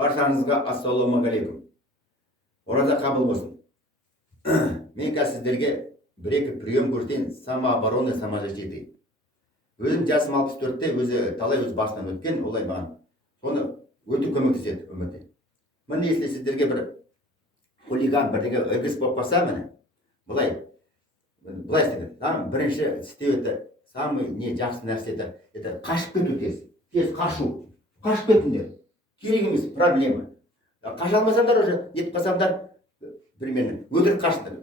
Баршаңызға ассалаумағалейкум. Ораза қабыл болсын. Мен қазір сіздерге бір-екі прием көрсетейін. Самооборона, самозащиты. Өзім жасым 64-те, өзі талай өз басынан өткен, олай маған. Соны өте көмектеседі өмірде. Міне, если сіздерге бір хулиган бірдеңе үргіс болып қалса, міне, былай істеді. Бірінші істеуді, самый не жақсы нәрсе это қашып кету тез. Тез қашу. Қашып кетіңдер. Керек емес, проблема. Қаша алмасаңдар уже, нетіп қалсамдар, примерно, өтірік қашты.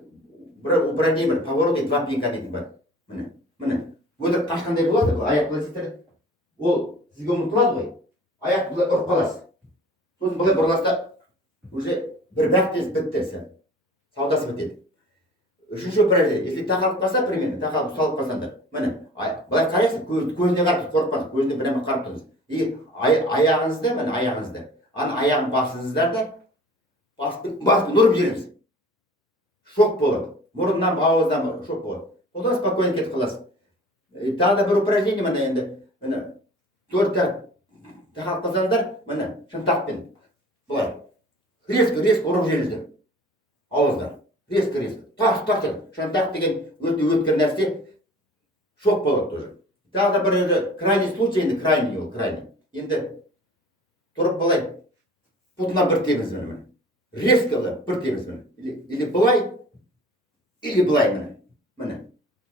Бір поворот дейді, 2 пинка дейді бар. Міне. Өтірік қашқандай болады, аяқ білесіздер. Ол сізге ұмытылады ғой. Аяқ былай ұрып қаласыз. Сосын былай бұрыласта уже бір тез бітті. Саудасы бітеді. Үшінші бірде, если тақалып қалса, примерно, тақалып салып қалсаңдар, міне, былай қарайсың, көзіне қарап қорықпаңыз, көзіне прямо қарап тұрыңыз. И аяғыңызды, міне аяғыңызды, аяғын басыңыздар да, басты нұрып жіберіңіз. Шок болады. Мұрыннан, ауыздан шок болады. Одан спокойно кетіп қаласыз. Тағы да бір упражнение, міне, 4 тақалып қалсаңдар, міне, шынтақпен, былай. Резко ұрып жіберіңіздер. Ауыздан. Резко. Тақ. Шынтақ деген өте өткір нәрсе, шок болады тоже. Тағы да бір крайний случай, енді крайний. Енді тұрып былай, бұтына бір тегіз міне. Резко бір тегіз міне. Или былай, или былай міне.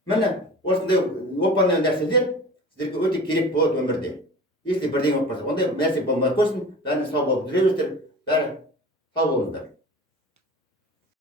Міне, осындай опанный нәрселер сіздерге өте керек болады өмірде. Если бірдеңе болып қалса, ондай нәрсе болмай қойсын, бәріне сау болып жүре беріңіздер, бәрі сау болыңыздар.